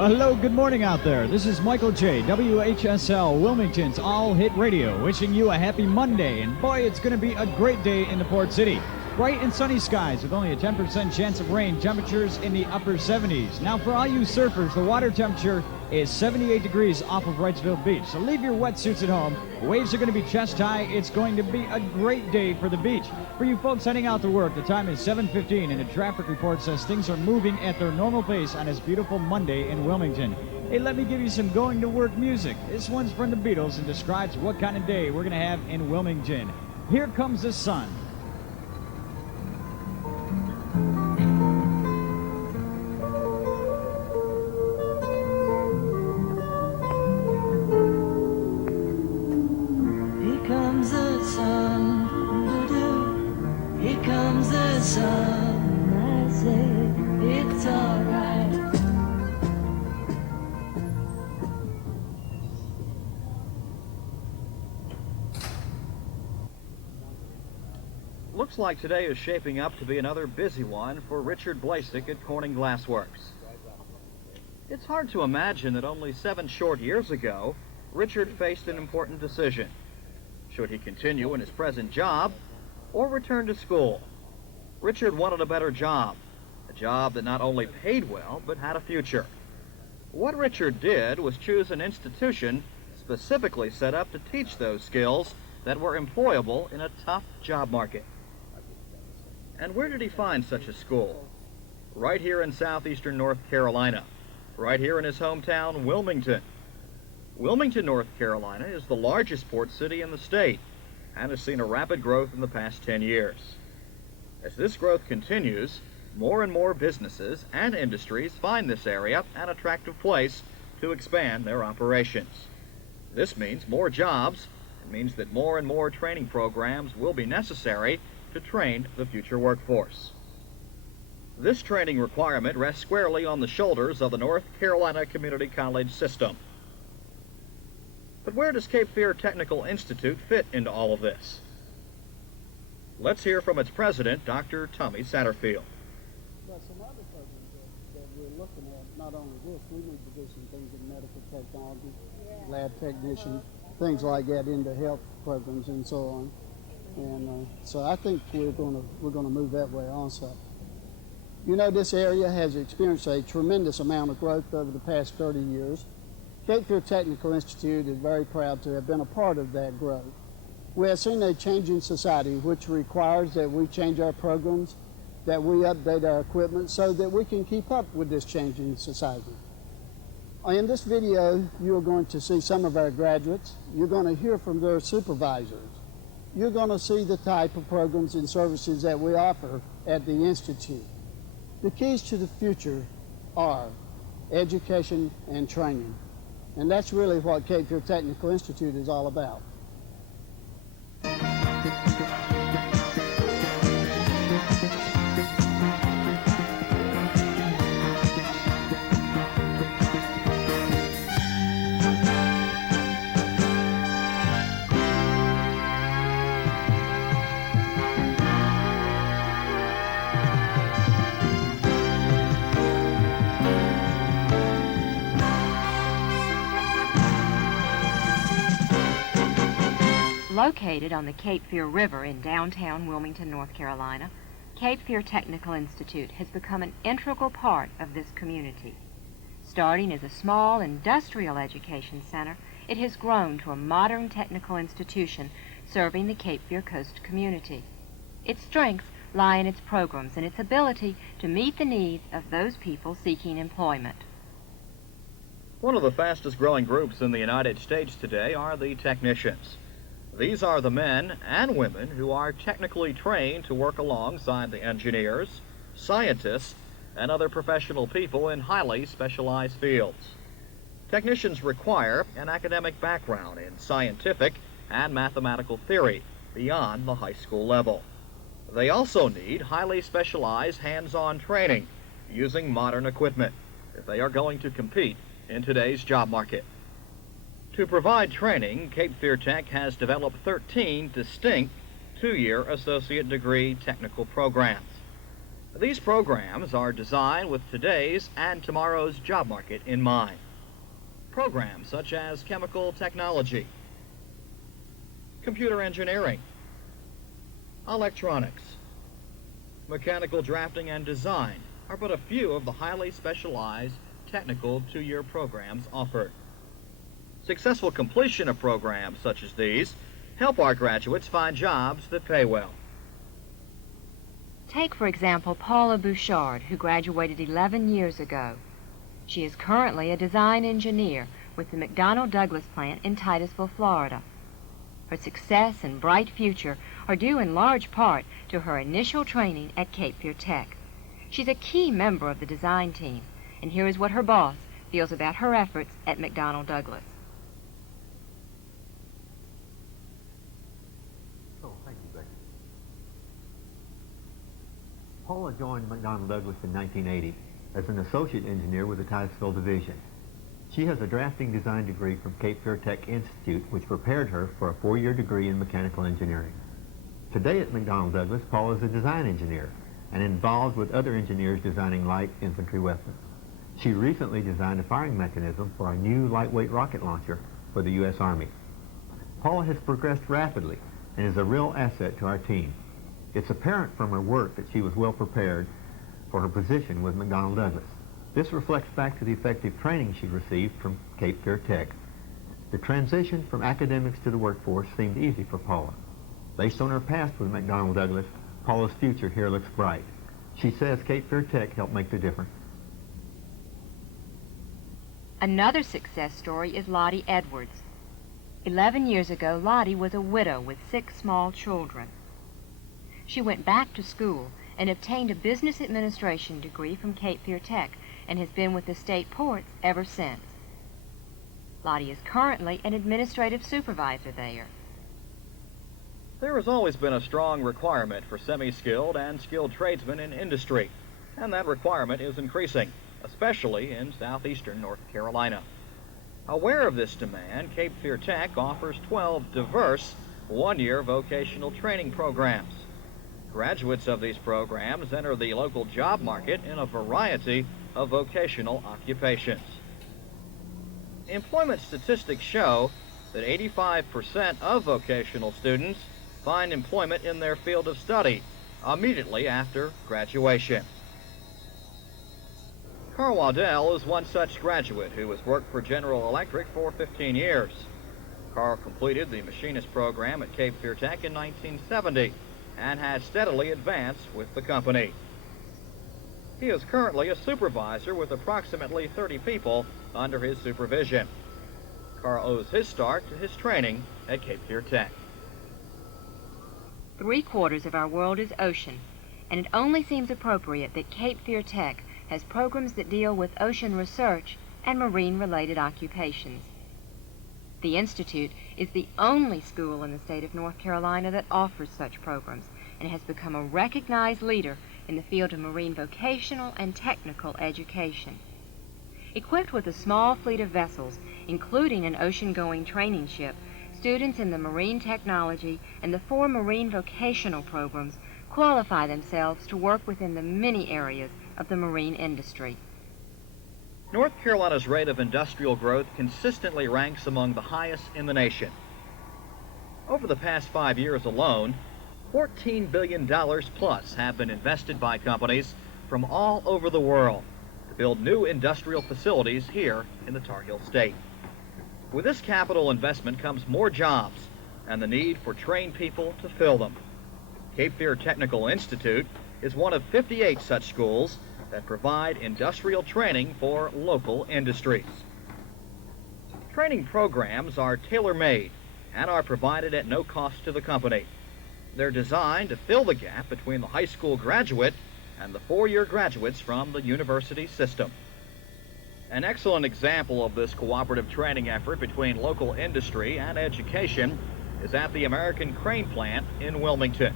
Well, hello, good morning out there. This is Michael J., WHSL, Wilmington's all-hit radio, wishing you a happy Monday. And boy, it's going to be a great day in the Port City. Bright and sunny skies with only a 10% chance of rain, temperatures in the upper 70s. Now, for all you surfers, the water temperature is 78 degrees off of Wrightsville Beach. So leave your wetsuits at home. The waves are going to be chest high. It's going to be a great day for the beach. For you folks heading out to work, the time is 7:15, and the traffic report says things are moving at their normal pace on this beautiful Monday in Wilmington. Hey, let me give you some going to work music. This one's from the Beatles and describes what kind of day we're going to have in Wilmington. Here comes the sun. Looks like today is shaping up to be another busy one for Richard Blasek at Corning Glassworks. It's hard to imagine that only 7 short years ago, Richard faced an important decision. Should he continue in his present job or return to school? Richard wanted a better job, a job that not only paid well, but had a future. What Richard did was choose an institution specifically set up to teach those skills that were employable in a tough job market. And where did he find such a school? Right here in southeastern North Carolina, right here in his hometown, Wilmington. Wilmington, North Carolina is the largest port city in the state and has seen a rapid growth in the past 10 years. As this growth continues, more and more businesses and industries find this area an attractive place to expand their operations. This means more jobs. It means that more and more training programs will be necessary to train the future workforce. This training requirement rests squarely on the shoulders of the North Carolina Community College system. But where does Cape Fear Technical Institute fit into all of this? Let's hear from its president, Dr. Tommy Satterfield. Well, some other programs that we're looking at, not only this, we need to do some things in medical technology, lab technician, things like that into health programs and so on. And so I think we're going to move that way also. You know, this area has experienced a tremendous amount of growth over the past 30 years. Cape Fear Technical Institute is very proud to have been a part of that growth. We have seen a changing society which requires that we change our programs, that we update our equipment so that we can keep up with this changing society. In this video, you're going to see some of our graduates. You're going to hear from their supervisors. You're going to see the type of programs and services that we offer at the Institute. The keys to the future are education and training. And that's really what Cape Fear Technical Institute is all about. Located on the Cape Fear River in downtown Wilmington, North Carolina, Cape Fear Technical Institute has become an integral part of this community. Starting as a small industrial education center, it has grown to a modern technical institution serving the Cape Fear Coast community. Its strengths lie in its programs and its ability to meet the needs of those people seeking employment. One of the fastest growing groups in the United States today are the technicians. These are the men and women who are technically trained to work alongside the engineers, scientists, and other professional people in highly specialized fields. Technicians require an academic background in scientific and mathematical theory beyond the high school level. They also need highly specialized hands-on training using modern equipment if they are going to compete in today's job market. To provide training, Cape Fear Tech has developed 13 distinct 2-year associate degree technical programs. These programs are designed with today's and tomorrow's job market in mind. Programs such as chemical technology, computer engineering, electronics, mechanical drafting and design are but a few of the highly specialized technical two-year programs offered. Successful completion of programs such as these help our graduates find jobs that pay well. Take, for example, Paula Bouchard, who graduated 11 years ago. She is currently a design engineer with the McDonnell Douglas plant in Titusville, Florida. Her success and bright future are due in large part to her initial training at Cape Fear Tech. She's a key member of the design team, and here is what her boss feels about her efforts at McDonnell Douglas. Oh, thank you, Becky. Paula joined McDonnell Douglas in 1980 as an associate engineer with the Titusville division. She has a drafting design degree from Cape Fear Tech Institute, which prepared her for a 4-year degree in mechanical engineering. Today at McDonnell Douglas, Paula is a design engineer and involved with other engineers designing light infantry weapons. She recently designed a firing mechanism for a new lightweight rocket launcher for the U.S. Army. Paula has progressed rapidly and is a real asset to our team. It's apparent from her work that she was well prepared for her position with McDonnell Douglas. This reflects back to the effective training she received from Cape Fear Tech. The transition from academics to the workforce seemed easy for Paula. Based on her past with McDonnell Douglas, Paula's future here looks bright. She says Cape Fear Tech helped make the difference. Another success story is Lottie Edwards. 11 years ago, Lottie was a widow with 6 small children. She went back to school and obtained a business administration degree from Cape Fear Tech and has been with the state ports ever since. Lottie is currently an administrative supervisor there. There has always been a strong requirement for semi-skilled and skilled tradesmen in industry, and that requirement is increasing, especially in southeastern North Carolina. Aware of this demand, Cape Fear Tech offers 12 diverse one-year vocational training programs. Graduates of these programs enter the local job market in a variety of vocational occupations. Employment statistics show that 85% of vocational students find employment in their field of study immediately after graduation. Carl Waddell is one such graduate who has worked for General Electric for 15 years. Carl completed the machinist program at Cape Fear Tech in 1970 and has steadily advanced with the company. He is currently a supervisor with approximately 30 people under his supervision. Carl owes his start to his training at Cape Fear Tech. 3/4 of our world is ocean, and it only seems appropriate that Cape Fear Tech has programs that deal with ocean research and marine-related occupations. The Institute is the only school in the state of North Carolina that offers such programs and has become a recognized leader in the field of marine vocational and technical education. Equipped with a small fleet of vessels, including an ocean-going training ship, students in the marine technology and the 4 marine vocational programs qualify themselves to work within the many areas of the marine industry. North Carolina's rate of industrial growth consistently ranks among the highest in the nation. Over the past 5 years alone, $14 billion plus have been invested by companies from all over the world to build new industrial facilities here in the Tar Heel State. With this capital investment comes more jobs and the need for trained people to fill them. Cape Fear Technical Institute is one of 58 such schools that provide industrial training for local industries. Training programs are tailor-made and are provided at no cost to the company. They're designed to fill the gap between the high school graduate and the 4-year graduates from the university system. An excellent example of this cooperative training effort between local industry and education is at the American Crane Plant in Wilmington.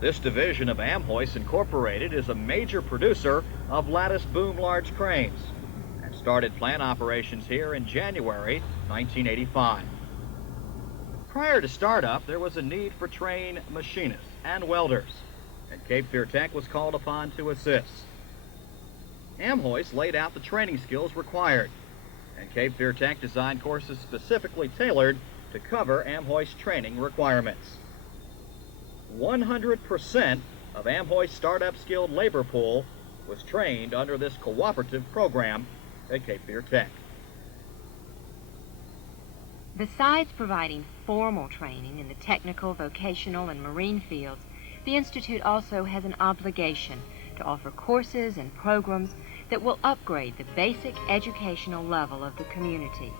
This division of Amhoist Incorporated is a major producer of lattice boom large cranes and started plant operations here in January 1985. Prior to startup, there was a need for trained machinists and welders. and Cape Fear Tech was called upon to assist. Amhoist laid out the training skills required, and Cape Fear Tech designed courses specifically tailored to cover Amhoist training requirements. 100% of Amhoist startup skilled labor pool was trained under this cooperative program at Cape Fear Tech. Besides providing formal training in the technical, vocational, and marine fields, the Institute also has an obligation to offer courses and programs that will upgrade the basic educational level of the community.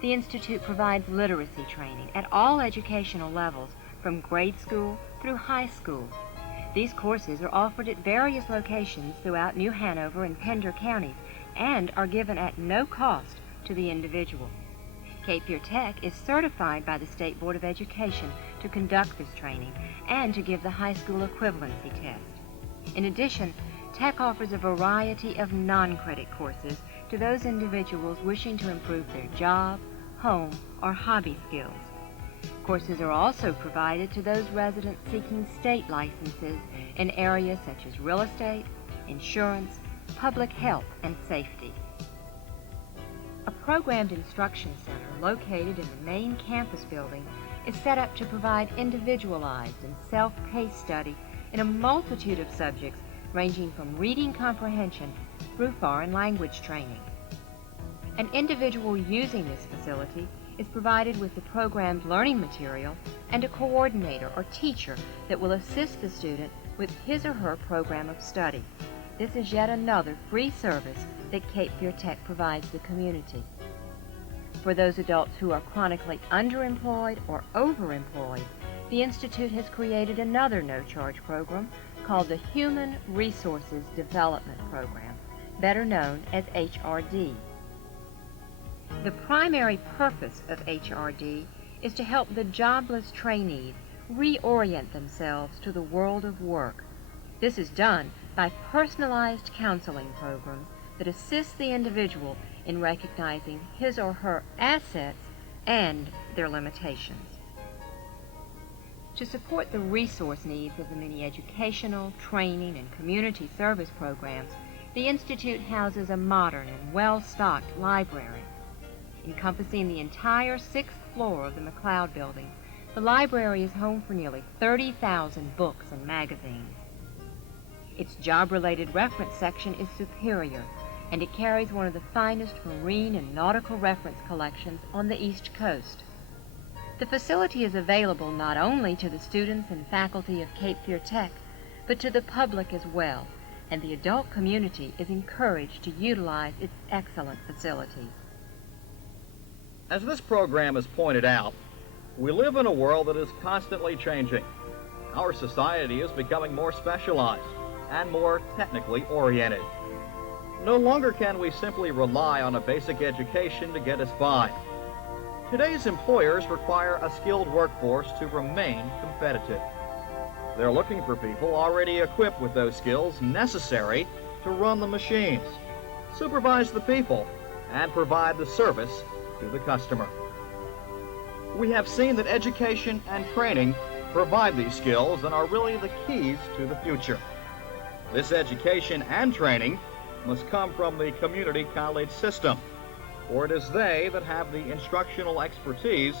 The Institute provides literacy training at all educational levels, from grade school through high school. These courses are offered at various locations throughout New Hanover and Pender counties and are given at no cost to the individual. Cape Fear Tech is certified by the State Board of Education to conduct this training and to give the high school equivalency test. In addition, Tech offers a variety of non-credit courses to those individuals wishing to improve their job, home, or hobby skills. Courses are also provided to those residents seeking state licenses in areas such as real estate, insurance, public health, and safety. A programmed instruction center located in the main campus building is set up to provide individualized and self-paced study in a multitude of subjects ranging from reading comprehension through foreign language training. An individual using this facility is provided with the programmed learning material and a coordinator or teacher that will assist the student with his or her program of study. This is yet another free service that Cape Fear Tech provides the community. For those adults who are chronically underemployed or overemployed, the Institute has created another no-charge program called the Human Resources Development Program, better known as HRD. The primary purpose of HRD is to help the jobless trainees reorient themselves to the world of work. This is done by personalized counseling programs that assist the individual in recognizing his or her assets and their limitations. To support the resource needs of the many educational, training, and community service programs, the Institute houses a modern and well-stocked library. Encompassing the entire 6th floor of the McLeod building, the library is home for nearly 30,000 books and magazines. Its job-related reference section is superior, and it carries one of the finest marine and nautical reference collections on the East Coast. The facility is available not only to the students and faculty of Cape Fear Tech, but to the public as well, and the adult community is encouraged to utilize its excellent facilities. As this program has pointed out, we live in a world that is constantly changing. Our society is becoming more specialized and more technically oriented. No longer can we simply rely on a basic education to get us by. Today's employers require a skilled workforce to remain competitive. They're looking for people already equipped with those skills necessary to run the machines, supervise the people, and provide the service to the customer. We have seen that education and training provide these skills and are really the keys to the future. This education and training must come from the community college system, for it is they that have the instructional expertise,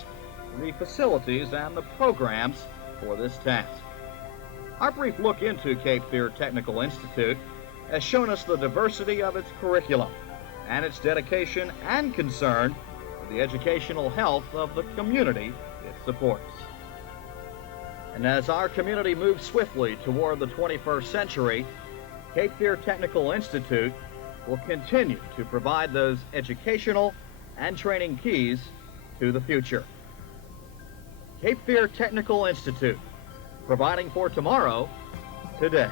the facilities, and the programs for this task. Our brief look into Cape Fear Technical Institute has shown us the diversity of its curriculum and its dedication and concern for the educational health of the community it supports. And as our community moves swiftly toward the 21st century, Cape Fear Technical Institute will continue to provide those educational and training keys to the future. Cape Fear Technical Institute, providing for tomorrow, today.